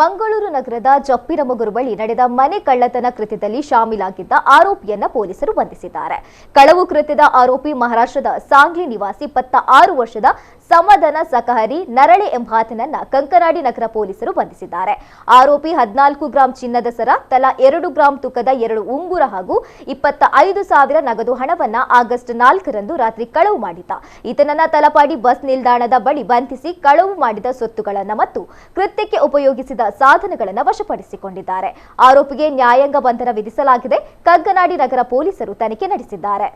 ಮಂಗಳೂರು ನಗರದ ಜಪ್ಪಿರಮಗುರು ಬಳಿ ನಡೆದ ಮನೆ ಕಳ್ಳತನ ಕೃತ್ಯದಲ್ಲಿ ಶಾಮೀಲಾಗಿದ್ದ ಆರೋಪಿಯನ್ನ ಪೊಲೀಸರು ಬಂಧಿಸಿದ್ದಾರೆ. ಕಳವು ಕೃತ್ಯದ ಆರೋಪಿ ಮಹಾರಾಷ್ಟ್ರದ ಸಾಂಗ್ಲಿ ನಿವಾಸಿ 26 ವರ್ಷದ ಸಮಾಧಾನ ಸಕಹರಿ ನರಳೆ ಎಂಬಾತನನ್ನ ಕಂಕನಾಡಿ ನಗರ ಪೊಲೀಸರು ಬಂಧಿಸಿದ್ದಾರೆ. ಆರೋಪಿ 14 ಗ್ರಾಂ ಚಿನ್ನದ ಸರ, ತಲಾ 2 ಗ್ರಾಂ ತೂಕದ 2 ಉಂಗುರ ಹಾಗೂ 25,000 ನಗದು ಹಣವನ್ನ ಆಗಸ್ಟ್ 4ರಂದು ರಾತ್ರಿ ಕಳವು ಮಾಡಿದ್ದ. ಈತನನ್ನ ತಲಪಾಡಿ ಬಸ್ ನಿಲ್ದಾಣದ ಬಳಿ ಬಂಧಿಸಿ ಕಳವು ಮಾಡಿದ ಸೊತ್ತುಗಳನ್ನು ಮತ್ತು ಕೃತ್ಯಕ್ಕೆ ಉಪಯೋಗಿಸಿದ ಸಾಧನಗಳನ್ನು ವಶಪಡಿಸಿಕೊಂಡಿದ್ದಾರೆ. ಆರೋಪಿಗೆ ನ್ಯಾಯಾಂಗ ಬಂಧನ ವಿಧಿಸಲಾಗಿದೆ. ಕಂಕನಾಡಿ ನಗರ ಪೊಲೀಸರು ತನಿಖೆ ನಡೆಸಿದ್ದಾರೆ.